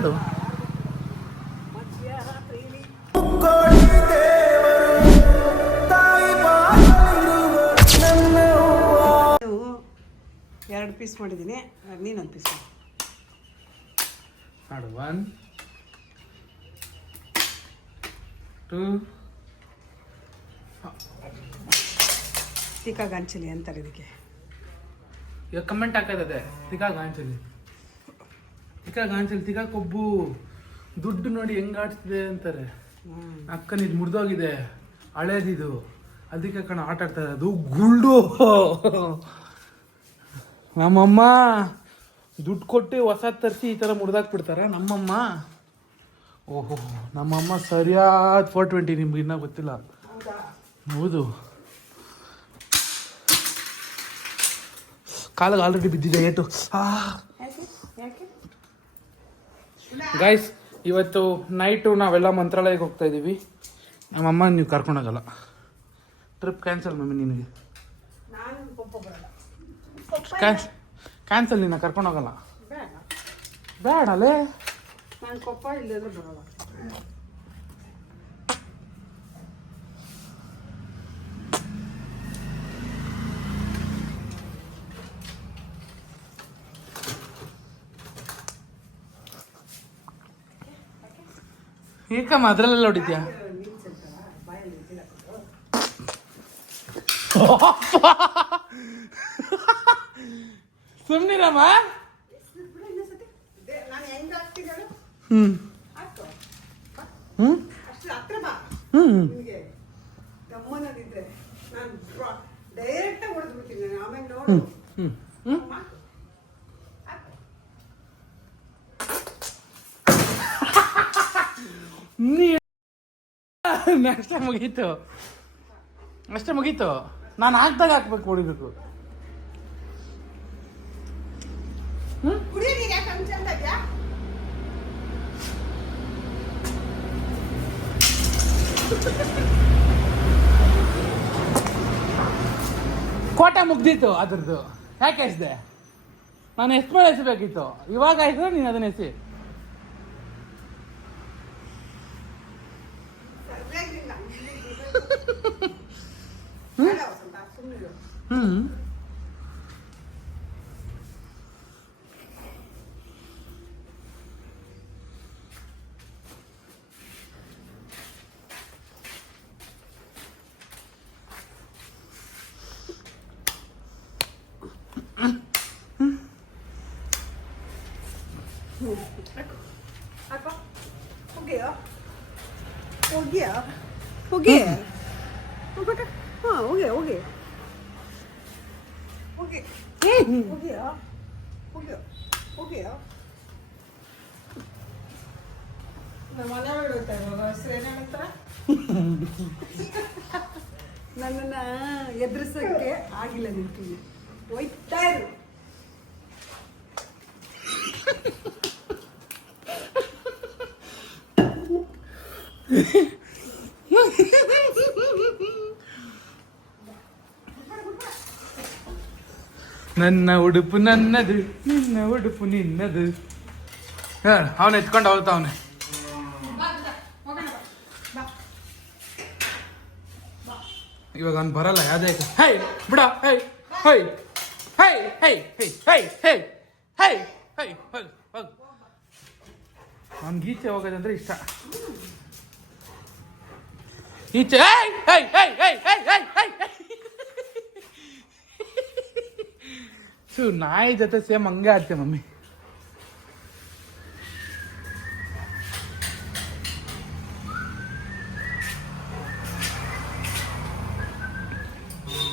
ಅದು ಎರಡು ಪೀಸ್ ಮಾಡಿದ್ದೀನಿ, ನೀನೊಂದು ಪೀಸ್ ಮಾಡು. 1 2 ಟಿಕಾ ಗಾಂಚಲಿ ಅಂತಾರೆ ಇದಕ್ಕೆ. ಇವಾಗ ಕಮೆಂಟ್ ಹಾಕೋದದೆ ತಿಕಾ ಗಾಂಚಲಿ ತಿಕಾ ಕೊಬ್ಬು ದುಡ್ಡು ನೋಡಿ ಹೆಂಗ್ ಆಡ್ತಿದೆ ಅಂತಾರೆ. ಅಕ್ಕನ ಇದು ಮುರಿದೋಗಿದೆ, ಹಳೇದಿದು, ಅದಕ್ಕೆ ಕಣ ಆಟ ಆಡ್ತಾರೆ. ಅದು ಗುಳ್ಳು. ನಮ್ಮಮ್ಮ ದುಡ್ಡು ಕೊಟ್ಟು ಹೊಸ ತರಿಸಿ ಈ ಥರ ಮುರಿದಾಕ್ಬಿಡ್ತಾರೆ ನಮ್ಮಮ್ಮ. ಓಹೋ, ನಮ್ಮಮ್ಮ ಸರಿಯಾದ 420. ನಿಮ್ಗೆ ಇನ್ನೂ ಗೊತ್ತಿಲ್ಲ. ಹೌದು, ಕಾಲಿಗೆ ಆಲ್ರೆಡಿ ಬಿದ್ದಿದೆ ಏಟು. ಗೈಸ್, ಇವತ್ತು ನೈಟು ನಾವೆಲ್ಲ ಮಂತ್ರಾಲಯಕ್ಕೆ ಹೋಗ್ತಾ ಇದ್ದೀವಿ. ನಮ್ಮಮ್ಮ ನೀವು ಕರ್ಕೊಂಡೋಗಲ್ಲ. Trip cancel mummy. ನಿನಗೆ ಕ್ಯಾನ್ಸಲ್, ನಿನ್ನ ಕರ್ಕೊಂಡೋಗಲ್ಲ. ಬೇಡಲೇ, ನಾನು ಕೊಪ್ಪ ಇಲ್ಲದ್ರೆ ಬರೋಲ್ಲ. ಏಕಮ್ಮ ಅದ್ರಲ್ಲೆಲ್ಲ ಹೊಡಿತೀಯ? ಸುಮ್ನಿರಮ್ಮ. ಅಷ್ಟೇ ಮುಗೀತು. ನಾನು ಹಾಕ್ದಾಗ ಹಾಕ್ಬೇಕು, ಹೊಡಿಬೇಕು. ಕೋಟ ಮುಗ್ದಿತ್ತು ಅದ್ರದ್ದು. ಯಾಕೆ ಎಸ್ದೆ? ನಾನು ಎಷ್ಟು ಮೇಲೆ ಎಸಬೇಕಿತ್ತು, ಇವಾಗ ಎಸ್ರೆ ನೀನು ಅದನ್ನ ಎಸಿ. ನನ್ನನ್ನ ಎದುರಿಸಕ್ಕೆ ಆಗಿಲ್ಲ ನಿಂತೀನಿ. ಹೋಯ್ತಾ ಇರು. ನನ್ನ ಉಡುಪು ನನ್ನದು, ನಿನ್ನ ಉಡುಪು ನಿನ್ನದು. ಅವನು ಎತ್ಕೊಂಡು ಹೋಗ್ತಾವನೆ. ಇವಾಗ ಅವ್ನು ಬರಲ್ಲ. ಯಾವ್ದೇ ಹೈ ಬಿಡ. High high high high high high high high high ಹೋಗ್. ಅವ್ನಿಗೆ ಈಚೆ ಹೋಗೋದಂದ್ರೆ ಇಷ್ಟ. ಈಚೆ high high high high high high high. ನಾಯಿ ಜೊತೆ ಸೇಮ್ ಹಂಗೆ ಆಡ್ತೆ ಮಮ್ಮಿ.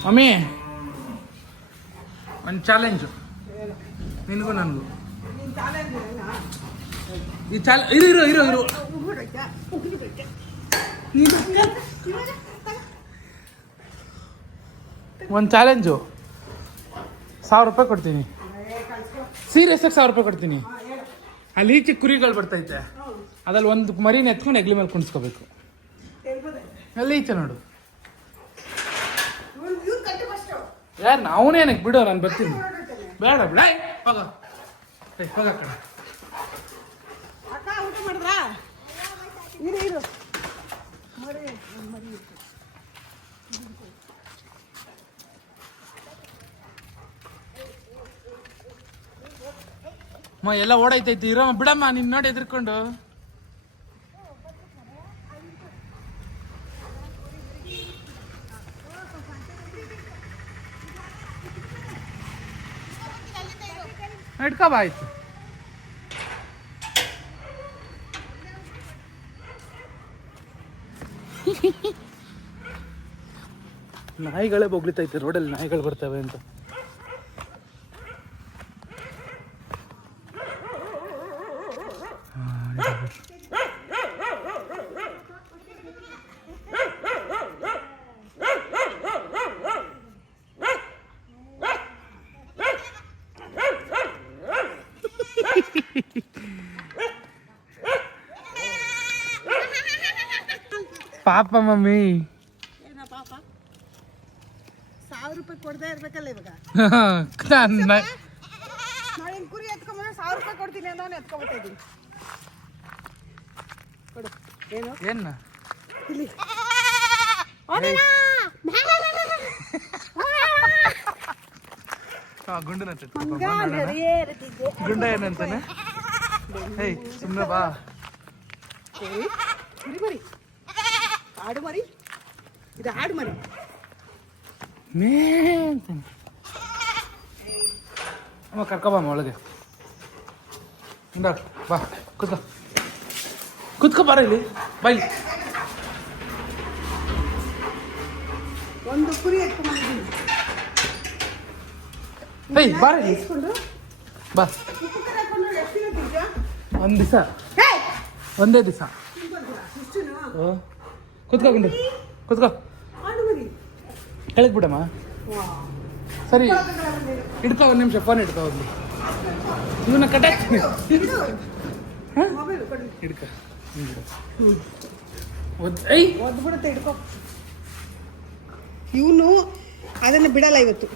ಮಮ್ಮಿ, ಒಂದು ಚಾಲೆಂಜು ನಿನಗೂ ನನಗೂ. ಈ ಇರು ಇರು ಇರು ಒಂದು ಚಾಲೆಂಜು. 1000 ರೂಪಾಯಿ ಕೊಡ್ತೀನಿ. ಸೀರಿಯಸ್ ಆಗಿ 1000 ರೂಪಾಯಿ ಕೊಡ್ತೀನಿ. ಅಲ್ಲಿ ಈಚೆ ಕುರಿಗಳು ಬರ್ತೈತೆ, ಅದ್ರಲ್ಲಿ ಒಂದು ಮರಿನ ಎತ್ಕೊಂಡು ಎಗ್ಲಿ ಮೇಲೆ ಕುಣಿಸ್ಕೋಬೇಕು. ಅಲ್ಲಿ ಈಚೆ ನೋಡು. ಯಾರು ಅವನೇನಕ್ಕೆ ಬಿಡೋ, ನಾನು ಬರ್ತೀನಿ. ಬೇಡ ಬಿಡ, ಹೋಗ ಹೋಗ ಕಡೆ. ಇರು ಮರಿ ಒಂದ್ ಮರಿ ಇತ್ತು. ಎಲ್ಲ ಓಡೈತೈತಿ ಇರಮ್ಮ ಬಿಡಮ್ಮ ನಿನ್ ನೋಡಿ ಎದ್ರಕೊಂಡು. ಇಟ್ಕೋ ಬಾ ಆಯ್ತು. ನಾಯಿಗಳೇ ಬೊಗ್ಲಿತೈತೆ ರೋಡಲ್ಲಿ, ನಾಯಿಗಳು ಬರ್ತವೆ ಅಂತ. ಪಾಪ ಮಮ್ಮಿ. ಏನ ಪಾಪ 1000 ರೂಪಾಯಿ ಕೊಡದೇ ಇರ್ಬೇಕಲ್ಲ ಇವಾಗ. ನಾಳೆ ಕುರಿ ಎತ್ಕೊಂಡ್ರೆ 1000 ರೂಪಾಯಿ ಕೊಡ್ತೀನಿ ನಾನು ಎತ್ಕೊಂಡ್ಬಿಡ್ತಾ ಇದ್ದೀನಿ. ಕೊಡು. ಏನು ಏನ ಇಲ್ಲಿ ಗುಂಡನಂತ ಗುಂಡ ಏನಂತಾನೆ? ಏಯ್ ಸುಮ್ಮನೆ ಬಾ. ಕುರಿ ಮರಿ, ಆಡು ಮರಿ, ಇದು ಆಡು ಮರಿ. ಮೇ ಅಂತಾನೆ. ಅಮ್ಮ ಕರ್ಕೊಬಮ್ಮ ಒಳಗೆ. ಬಾ ಕೂತ್ಕೋ, ಕೂತ್ಕೋ ಬಾರ ಇಲ್ಲಿ ಬಾ ಇಲ್ಲಿ. ಒಂದು ಕುರಿ ಎತ್ಕೊಂಡ್ಬಂದಿದ್ದೀನಿ. ಏಯ್ ಬಾರ ಇಲ್ಲಿ ಇಸ್ಕೊಂಡು ಬಾ. ಉಪ್ಪು ಖಾರ ಹಾಕೊಂಡು ಎಷ್ಟು ದಿನ ತಿಂತೀಯಾ? ಒಂದು ದಿವಸ, ಒಂದೇ ದಿವಸ. ಇಷ್ಟುನಾ? ಕೂತ್ಕೋ ಗುಂಡು, ಕೂತ್ಕೋ. ಆಡು ಮರಿ. ಕೆಳಗೆ ಬಿಡಮ್ಮ. ವಾ. ಸರಿ ಹಿಡ್ಕೊ, ಒಂದು ನಿಮಿಷ ಫೋನ್ ಹಿಡ್ಕೊ ಹೋಗ್ಲಿ. ಇವನ್ನ ಕಟ್ಟಾಕ್ತೀನಿ. ಮೊಬೈಲ್ ಕೊಡಿ. ಹಿಡ್ಕ ಐ ಒದ್ದು ಬಿಡುತ್ತೆ, ಹಿಡ್ಕೊ. ಇವನು ಅದನ್ನು ಬಿಡಲ್ಲ ಇವತ್ತು.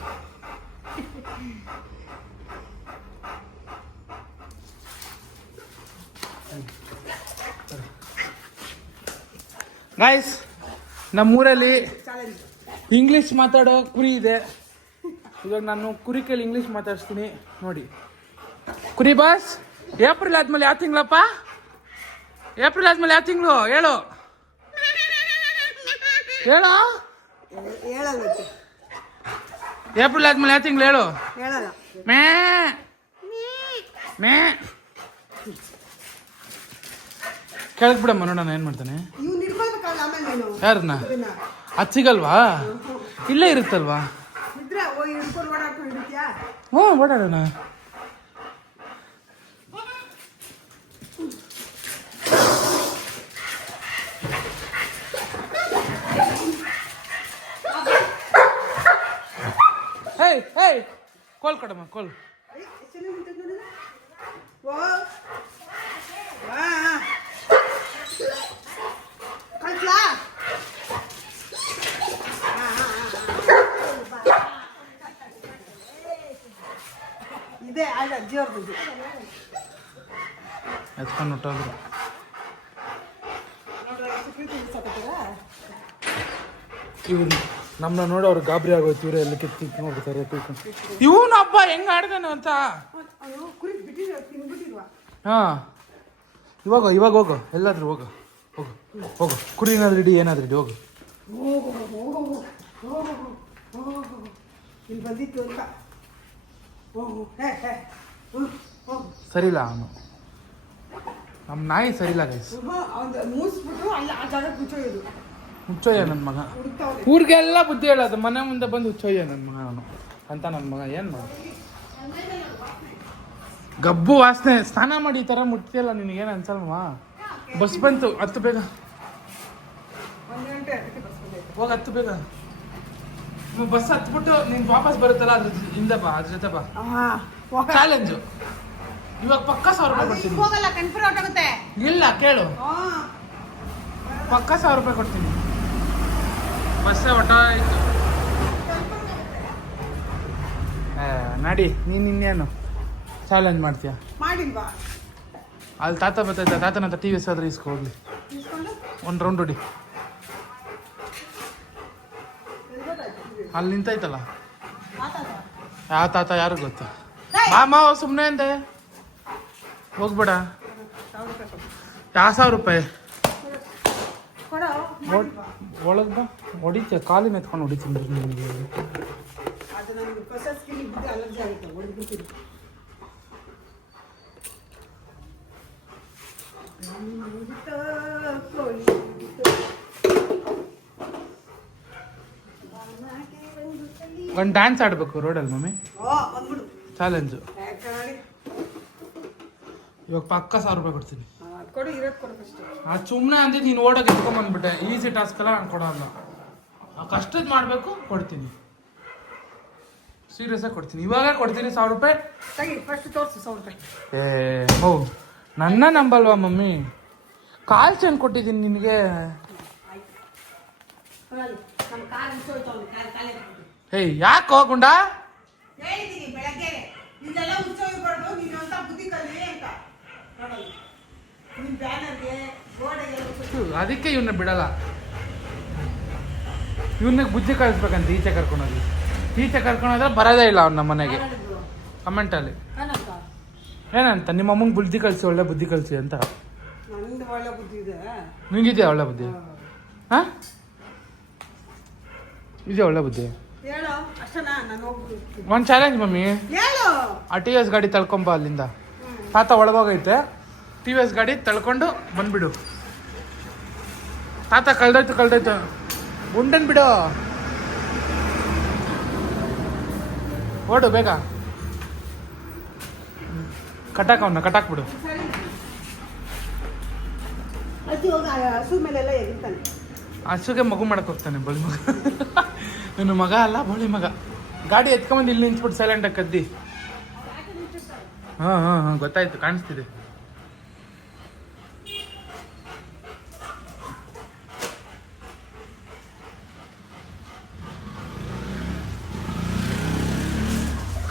ಗಾಯ್ಸ್, ನಮ್ಮೂರಲ್ಲಿ ಇಂಗ್ಲೀಷ್ ಮಾತಾಡೋ ಕುರಿ ಇದೆ. ಇವಾಗ ನಾನು ಕುರಿ ಕೇಳಿ ಇಂಗ್ಲೀಷ್ ಮಾತಾಡ್ಸ್ತೀನಿ ನೋಡಿ. ಕುರಿ ಬಾಸ್, ಏಪ್ರಿಲ್ ಆದ್ಮೇಲೆ ಯಾವ ತಿಂಗಳಪ್ಪ? ಏಪ್ರಿಲ್ ಆದ್ಮೇಲೆ ಯಾವ ತಿಂಗಳು ಹೇಳು, ಹೇಳು. ಹೇಳಲ್ಲ, ಏಪ್ರಿಲ್ ಆದ್ಮೇಲೆ ಯಾವ ತಿಂಗಳು ಹೇಳು? ಹೇಳಲ್ಲ. ಮೇ ಮೇ ಕೆಳಗೆ ಬಿಡಮ್ಮ, ನೋಡೋಣ ಏನು ಮಾಡ್ತಾನೆ. ಇವ್ನು ಹಿಡ್ಕೊಳ್ಬೇಕಲ್ಲ ಆಮೇಲೆ ನೀನು. ಯಾರನ್ನ? ಇದನ್ನ ಅದು ಸಿಗಲ್ವಾ? ಇಲ್ಲೇ ಇರುತ್ತಲ್ವಾ? ಇದ್ರೆ ಹೋಗಿ ಹಿಡ್ಕೊಂಡು ಓಡಾಡ್ಕೊಂಡು ಹಿಡಿತೀಯಾ? ಹ್ಞೂ ಓಡಾಡೋಣ. ಹೇಯ್ ಹೇಯ್, ಕೋಲ್ ಕೊಡಮ್ಮ, ಕೋಲ್. ಎಷ್ಟು ಜನ ನಿಂತಿದ್ದು ನೋಡು. ಓ ವಾ, ಕಳ್ಸ್ಲಾ? ಇದೆ ಆಗ ಅಜ್ಜಿ ಅವ್ರದ್ದು. ಎತ್ಕೊಂಡು ಹೊಟ್ಟೋದ್ರು. ಇವ್ರು ನಮ್ಮನ್ನ ನೋಡಿ ಅವ್ರು ಗಾಬರಿ ಆಗೋಯ್ತು. ಇವ್ರು ಎಲ್ಲ ಕಿತ್ತು ನೋಡ್ತಾರೆ. ಇವನು ಹಬ್ಬ ಹೆಂಗ ಆಡ್ದಾನು ಅಂತ. ಕುರಿ ಬಿಟ್ಟಿರುವ ತಿನ್ಬಿಟ್ಟಿರುವ. ಹಾಂ, ಇವಾಗ ಹೋಗು, ಎಲ್ಲಾದ್ರೂ ಹೋಗು, ಹೋಗು ಹೋಗು. ಕುರಿ ಏನಾದ್ರು ಇಡಿ, ಏನಾದ್ರು ಇಡಿ, ಹೋಗು. ಇಲ್ಲಿ ಬಂದಿತ್ತು ಅಂತ. ಸರಿಲ್ಲ ಅವನು, ನಮ್ಮ ನಾಯಿ ಸರಿಲ್ಲ ಗೈಸ್. ಅವ್ನು ಮೂಸ್ಬಿಟ್ಟು ಅಲ್ಲಿ ಆ ಜಾಗ ಕುಚ್ಚೋಯ್ದು. ಹುಚ್ಚೋಯ್ಯ ನನ್ನ ಮಗ. ಹುಡುಕ್ತಾವ್ರೆ. ಊರಿಗೆಲ್ಲ ಬುದ್ಧಿ ಹೇಳೋದು, ಮನೆ ಮುಂದೆ ಬಂದು ಹುಚ್ಚೋಯ್ಯ ನನ್ನ ಮಗ ಅವನು ಅಂತ. ನನ್ನ ಮಗ ಏನು ಮಾಡು, ಗಬ್ಬು ವಾಸನೆ. ಸ್ನಾನ ಮಾಡಿ ಈ ಥರ ಮುಟ್ತಿಯಲ್ಲ, ನಿನಗೇನು ಅನ್ಸಲ್ವಾ? ಬಸ್ ಬಂತು, ಹತ್ತು ಬೇಗ 1 ಗಂಟೆ ಅದಕ್ಕೆ ಬಸ್ ಬಂದೈತೆ. ಹೋಗಿ, ಹತ್ತು ಬೇಗ. ಬಸ್ ಹತ್ಬಿಟ್ಟು ನೀನು ವಾಪಸ್ ಬರುತ್ತಲ್ಲ, ಅದ್ರ ಹಿಂದೆ ಬಾ, ಅದ್ರ ಜೊತೆ ಬಾ. ಚಾಲೆಂಜು ಇವಾಗ ಪಕ್ಕ 1000 ರೂಪಾಯಿ ಕೊಡ್ತೀನಿ. ಹೋಗಲ್ಲ, ಕನ್ಫರ್ಮ್ ಹೊರಟೋಗುತ್ತೆ. ಇಲ್ಲ ಕೇಳು, ಪಕ್ಕ 1000 ರೂಪಾಯಿ ಕೊಡ್ತೀನಿ. ಬಸ್ಸೇ ಹೊಟ್ಟಾಯ್ತು. ನಡಿ, ನೀನು ಇನ್ನೇನು ಚಾಲೆಂಜ್ ಮಾಡ್ತೀಯ? ಮಾಡಿಲ್ವಾ? ಅಲ್ಲಿ ತಾತ ಬರ್ತೈತೆ, ತಾತನ ಹತ್ರ TV ಎಸ್ ಆದ್ರೆ ಇಸ್ಕೊ ಹೋಗ್ಲಿ. ಇಸ್ಕೊಂಡು ಒಂದು ರೌಂಡ್ ಹೊಡಿ. ಎಲ್ಲಿ ಗೊತ್ತಾಯ್ತು? ಅಲ್ಲಿ ನಿಂತೈತಲ್ಲ ಮಾತಾಡ. ಯಾವ ತಾತ ಯಾರು ಗೊತ್ತು. ಮಾಮ ಸುಮ್ಮನೆ ಅಂದೆ ಹೋಗ್ಬೇಡ. 1000 ರೂಪಾಯಿ ಕೊಡು. ಯಾವ 1000 ರೂಪಾಯಿ ಕೊಡು. ಒಳಗೆ ಬಾ ಹೊಡಿತೆ ಕಾಲಿನ ಎತ್ಕೊಂಡು ಹೊಡಿತೀನಿ ನಿಮಗೆ. ಅದು ನನಗೆ ಪ್ರೊಸೆಸ್ ಸ್ಕಿನ್ ಬಿದ್ದು ಅಲರ್ಜಿ ಆಗುತ್ತೆ, ಹೊಡೆದ್ಬಿಡ್ತೀನಿ. ಒಂದು ಡ್ಯಾನ್ಸ್ ಆಡಬೇಕು ರೋಡಲ್ಲಿ ಮಮ್ಮಿ. ಬಂದ್ಬಿಡು ಚಾಲೆಂಜು. ಇವಾಗ ಪಕ್ಕ 1000 ರೂಪಾಯಿ ಕೊಡ್ತೀನಿ. ಕೊಡು, ಇರೋದು ಕೊಡು ಫಸ್ಟ್. ಅದು ಸುಮ್ಮನೆ ಅಂದಿದ್ದು ನೀನು ಓಡೋಕೆ ಎತ್ಕೊಂಬಂದ್ಬಿಟ್ಟೆ. ಈಸಿ ಟಾಸ್ಕ್ ಎಲ್ಲ ನಾನು ಕೊಡೋಲ್ಲ, ಕಷ್ಟದ ಮಾಡಬೇಕು. ಕೊಡ್ತೀನಿ, ಸೀರಿಯಸ್ ಆಗಿ ಕೊಡ್ತೀನಿ. ಇವಾಗ ಕೊಡ್ತೀನಿ 1000 ರೂಪಾಯಿ. ತೆಗಿ ಫಸ್ಟ್ ತೋರಿಸು 1000 ರೂಪಾಯಿ. ಓ ನನ್ನ ನಂಬಲ್ವಾ ಮಮ್ಮಿ? ಕಾಲ್ ಚೇನ್ ಕೊಟ್ಟಿದ್ದೀನಿ ನಿನಗೆ. ನಮ್ಮ ಕಾಲು ಮುಚ್ಚೋಯ್ತು, ಅವ್ನು ಕಾಲೇ ಹೇಯ್ ಯಾಕೆ ಹೋಗುಂಡ? ಹೇಳಿದ್ದೀನಿ ಬೆಳಗ್ಗೆ, ಇದೆಲ್ಲ ಮುಚ್ಚೋಗ್ಬಾರ್ದು, ನೀನು ಅಂತ ಬುದ್ಧಿ ಕಲಿ ಅಂತ. ನೋಡಲ್ಲ ನಿನ್ನ ಬ್ಯಾನರ್ಗೆ ಗೋಡೆಗೆ ಅದಕ್ಕೆ ಇವನ್ನ ಬಿಡಲ್ಲ. ಇವನಿಗೆ ಬುದ್ಧಿ ಕಳಿಸ್ಬೇಕಂತ ಈಚೆ ಕರ್ಕೊಂಡೋಗಿ. ಈಚೆ ಕರ್ಕೊಂಡೋದ್ರೆ ಬರೋದೇ ಇಲ್ಲ ಅವ್ನ ನಮ್ಮ ಮನೆಗೆ. ಕಮೆಂಟಲ್ಲಿ ಏನಂತ, ನಿಮ್ಮ ಅಮ್ಮಂಗೆ ಬುದ್ಧಿ ಕಳಿಸಿ, ಒಳ್ಳೆ ಬುದ್ಧಿ ಕಳಿಸಿ ಅಂತ. ನಂದು ಒಳ್ಳೆ ಬುದ್ಧಿ ಇದೆ. ನಿಂಗಿದೆಯಾ ಒಳ್ಳೆ ಬುದ್ಧಿ? ಹಾಂ ಇದೆಯಾ ಒಳ್ಳೆ ಬುದ್ಧಿ? ಹೇಳು ಅಷ್ಟನಾ, ನಾನು ಹೋಗ್ಬಿಡ್ತೀನಿ. ಒಂದು ಚಾಲೆಂಜ್ ಮಮ್ಮಿ. ಹೇಳು. ಆ ಟಿ ವಿ ಎಸ್ ಗಾಡಿ ತಳ್ಕೊಂಬ ಅಲ್ಲಿಂದ. ತಾತ ಒಳಗೋಗೈತೆ, ಟಿ ವಿ ಎಸ್ ಗಾಡಿ ತಳ್ಕೊಂಡು ಬಂದ್ಬಿಡು. ತಾತ ಕಳ್ದೋಯ್ತು ಉಂಡನ್ ಬಿಡು. ಓಡು ಬೇಗ, ಕಟಾಕ್ಬಿಡು. ಸರಿ ಅಜ್ಜಿ ಹೋಗ, ಹಸು ಮೇಲೆಲ್ಲ ಎಗಿರ್ತಾನೆ. ಹಸುಗೆ ಮಗು ಮಾಡಕ್ ಹೋಗ್ತಾನೆ, ಬಳಿ ಮಗ. ನನ್ನ ಮಗ ಅಲ್ಲ, ಬಳಿ ಮಗ. ಗಾಡಿ ಎತ್ಕೊಂಬಂದು ಇಲ್ಲಿ ನಿಂತ್ಬಿಟ್ಟು ಸೈಲೆಂಟಾಗಿ ಕದ್ದಿ. ಹಾಂ ಗೊತ್ತಾಯ್ತು, ಕಾಣಿಸ್ತಿದೆ.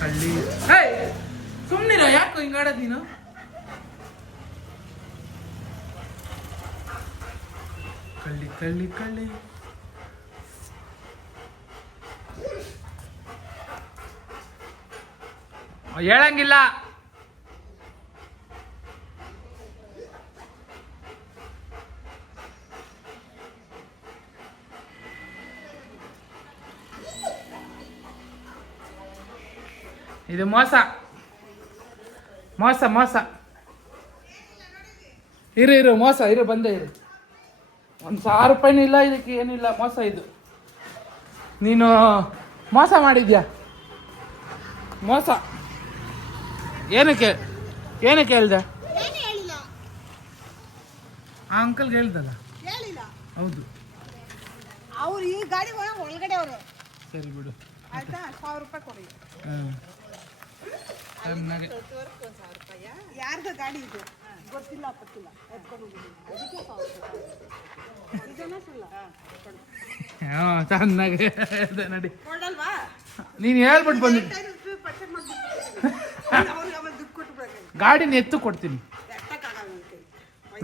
ಕಳ್ಳಿ ಸುಮ್ಮನಿರ, ಯಾಕೋ ಹಿಂಗಾಡೋದು ನೀನು? ಕಳ್ಳಿ ಹೇಳಂಗಿಲ್ಲ. ಇದು ಮೋಸ. ಇರು ಮೋಸ, ಬಂದೇ ಇರು. 1000 ರೂಪಾಯಿನೂ ಇಲ್ಲ, ಇದಕ್ಕೆ ಏನಿಲ್ಲ. ಮೋಸ ಇದು. ನೀನು ಮೋಸ ಮಾಡಿದ್ಯಾ, ಮೋಸ. ಏನಕ್ಕೆ ಹೇಳ್ದೆ? ಆ ಅಂಕಲ್ಗೆ ಹೇಳ್ದಲ್ಲ. ಹೇಳಿಲ್ಲ. ಹೌದು, ಅವ್ರು ಈ ಗಾಡಿ ಒಳಗಡೆ ಅವರು. ಸರಿ ಬಿಡು, ಆಯ್ತಾ? 1000 ರೂಪಾಯಿ ಕೊಡಿ. ಯಾರ್ದು ಗಾಡಿ ಇದು ಗೊತ್ತಿಲ್ಲ, ಪತ್ತಿಲ್ಲ, ಎತ್ಕೊಂಡು ಅದಕ್ಕೆ 1000 ರೂಪಾಯಿ. ನಿಜನಾ ಸುಳ್ಳ? ಚೆನ್ನಾಗಿ ನಡಿ. ಕೊಡಲ್ವಾ? ನೀನು ಹೇಳ್ಬಿಟ್ಟು ಬಂದಿದ್ದೆ. ಗಾಡಿನ ಎತ್ತು ಕೊಡ್ತೀನಿ.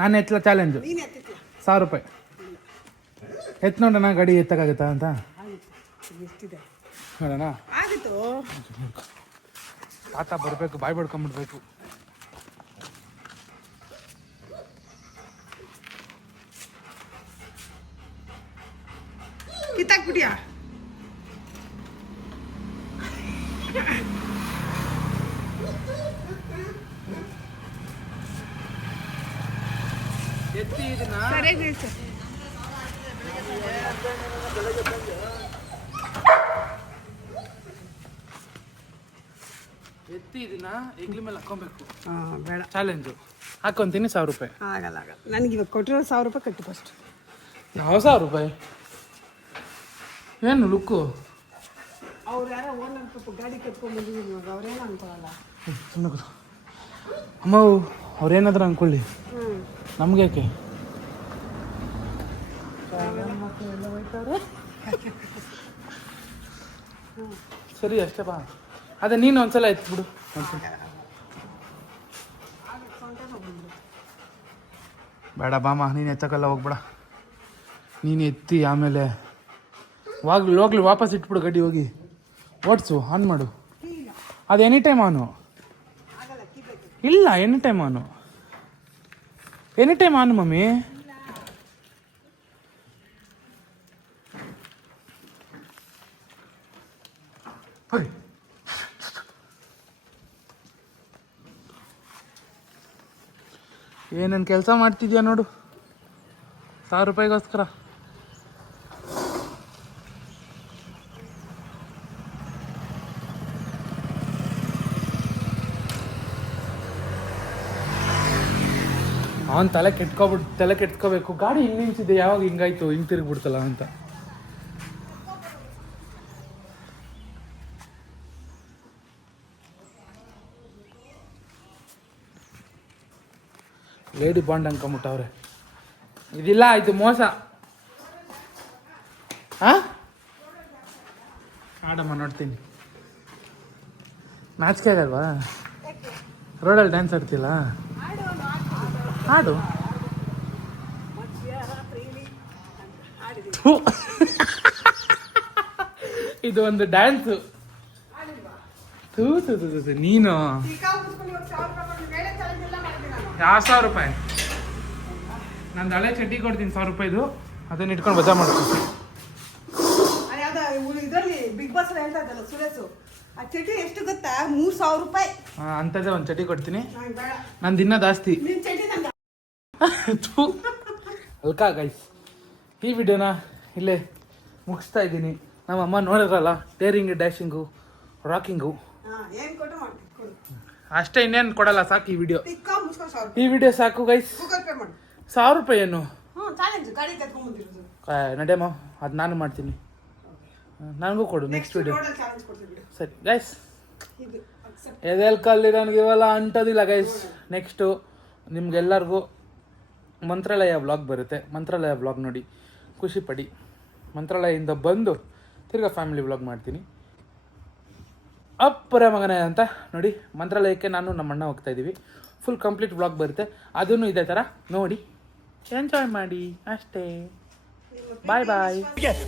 ನಾನು ಎತ್ತಲ ಚಾಲೆಂಜು. 1000 ರೂಪಾಯಿ ಎತ್ತು ನೋಡೋಣ, ಗಾಡಿ ಎತ್ತಕ್ಕಾಗತ್ತಾ ಅಂತ. ಎಷ್ಟಿದೆ ನೋಡೋಣ. ಆಗಿತ್ತು. ತಾತ ಬರಬೇಕು, ಬಾಯ್ ಬಡ್ಕೊಂಬಿಡ್ಬೇಕು. ಕಿತ್ತಾಕ್ಬಿಟ್ಯಾ? ಎತ್ತಿ ಇದನ್ನ ಸರಿಯಾಗಿ ಹೇಳ್ತೆ. ಎತ್ತಿ ಇದನ್ನ ಹೆಗ್ಲಿ ಮೇಲೆ ಹಾಕೊಬೇಕು. ಬೇಡ, ಚಾಲೆಂಜು ಹಾಕೊಂತೀನಿ. 1000 ರೂಪಾಯಿ ಆಗಲ್ಲ. ನನಗೆ ಇವಾಗ ಕೊಟ್ಟಿರೋ 1000 ರೂಪಾಯಿ ಕಟ್ಟು ಫಸ್ಟ್. ಯಾವ 1000 ರೂಪಾಯಿ? ಏನು ಲುಕ್ಕು? ಅವ್ರು ಯಾರೋ ಓನರ್ ಪಾಪ ಗಾಡಿ ಕಟ್ಕೊಂಡ್ಬಂದಿದ್ದೀನಿ, ಇವಾಗ ಅವ್ರೇನು ಅನ್ಕೊಳ್ಳಲ್ಲ. ಸುಮ್ಮನೆ ಅಮ್ಮ, ಅವ್ರೇನಾದ್ರೂ ಅನ್ಕೊಳ್ಳಿ, ನಮ್ಗೆ ಯಾಕೆ? ಮಕ್ಕಳೆಲ್ಲ ಹೋಯ್ತವ್ರೆ. ಸರಿ ಅಷ್ಟೇ ಬಾ. ಅದೇ ನೀನು ಒಂದ್ಸಲ ಎತ್ಬಿಡು. ಬೇಡ ಬಾಮ, ನೀನು ಎತ್ತಕ್ಕಲ್ಲ, ಹೋಗ್ಬೇಡ. ನೀನು ಎತ್ತಿ ಆಮೇಲೆ ಹೋಗ್ಲಿ ವಾಪಸ್ ಇಟ್ಬಿಡು ಗಾಡಿ, ಹೋಗಿ ಓಡಿಸು, ಆನ್ ಮಾಡು. ಅದು ಎನಿ ಟೈಮ್ ಆನು ಇಲ್ಲ, ಎನಿ ಟೈಮ್ ಆನು ಮಮ್ಮಿ. ಏನೇನು ಕೆಲಸ ಮಾಡ್ತಿದ್ಯಾ ನೋಡು, 1000 ರೂಪಾಯಿಗೋಸ್ಕರ. ಅವನು ತಲೆ ಕೆಟ್ಕೋಬೇಕು. ಗಾಡಿ ಹಿಂಗೆ ನಿಂತಿದೆ, ಯಾವಾಗ ಹಿಂಗಾಯ್ತು, ಹಿಂಗೆ ತಿರುಗ್ಬಿಡ್ತಲ್ಲ ಅಂತ. ಲೇಡಿ ಬಾಂಡ್ ಅನ್ಕೊಂಬಿಟ್ಟವ್ರೆ. ಇದಿಲ್ಲ, ಇದು ಮೋಸ. ಆಡಮ್ಮ, ನೋಡ್ತೀನಿ. ನಾಚಿಕೆ ಆಗಲ್ವಾ? ರೋಡಲ್ಲಿ ಡ್ಯಾನ್ಸ್ ಆಡ್ತಿಲ್ಲ? ಹಾಡು. ಇದು ಒಂದು ಡ್ಯಾನ್ಸ್. ನೀನು ಯಾವ 1000 ರೂಪಾಯಿ? ನಾನು ಹಳೆ ಚಡ್ಡಿ ಕೊಡ್ತೀನಿ 1000 ರೂಪಾಯಿದು, ಅದನ್ನ ಇಟ್ಕೊಂಡು ಮಜಾ ಮಾಡ್ತೀನಿ. ಇದರಲ್ಲಿ ಬಿಗ್ ಬಾಸ್ ಹೇಳ್ತಾ ಇದ್ದಲ್ಲ ಸುರೇಶು, ಆ ಚಡ್ಡಿ ಎಷ್ಟು ಗೊತ್ತಾ? 3000 ರೂಪಾಯಿ. ಅಂಥದ್ದೇ ಒಂದು ಚಡ್ಡಿ ಕೊಡ್ತೀನಿ. ನಾನು ದಿನ ಜಾಸ್ತಿ ಅಲ್ಕಾ ಗೈಸ್. ಈ ವಿಡಿಯೋನ ಇಲ್ಲೇ ಮುಗಿಸ್ತಾ ಇದ್ದೀನಿ. ನಮ್ಮ ಅಮ್ಮ ನೋಡಿದ್ರಲ್ಲ, ಡೇರಿಂಗ್, ಡ್ಯಾಶಿಂಗು, ರಾಕಿಂಗು, ಅಷ್ಟೇ, ಇನ್ನೇನು ಕೊಡಲ್ಲ. ಸಾಕು ಈ ವಿಡಿಯೋ ಸಾಕು ಗೈಸ್. 1000 ರೂಪಾಯಿ ಏನು ನಡೆಯಮ್ಮ, ಅದು ನಾನು ಮಾಡ್ತೀನಿ. ನನಗೂ ಕೊಡು ನೆಕ್ಸ್ಟ್ ವಿಡಿಯೋ. ಸರಿ ಗೈಸ್, ಎದೆಲ್ ಕಲ್ಲಿರೋನ್ಗೆ ಇವೆಲ್ಲ ಅಂಟೋದಿಲ್ಲ ಗೈಸ್. ನೆಕ್ಸ್ಟು ನಿಮ್ಗೆಲ್ಲರಿಗೂ ಮಂತ್ರಾಲಯ ವ್ಲಾಗ್ ಬರುತ್ತೆ. ಮಂತ್ರಾಲಯ ವ್ಲಾಗ್ ನೋಡಿ ಖುಷಿ ಪಡಿ. ಮಂತ್ರಾಲಯದಿಂದ ಬಂದು ತಿರ್ಗಾ ಫ್ಯಾಮಿಲಿ ವ್ಲಾಗ್ ಮಾಡ್ತೀನಿ. ಅಪ್ಪರ ಮಗನೇ ಅಂತ ನೋಡಿ. ಮಂತ್ರಾಲಯಕ್ಕೆ ನಾನು ನಮ್ಮ ಅಣ್ಣ ಹೋಗ್ತಾ ಇದ್ದೀವಿ. ಫುಲ್ ಕಂಪ್ಲೀಟ್ ವ್ಲಾಗ್ ಬರುತ್ತೆ. ಅದನ್ನು ಇದೇ ಥರ ನೋಡಿ ಎಂಜಾಯ್ ಮಾಡಿ ಅಷ್ಟೇ. ಬಾಯ್ ಬಾಯ್.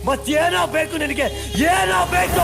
ಮತ್ತೇನೋ ಬೇಕು ನಿನಗೆ, ಏನೋ ಬೇಕು.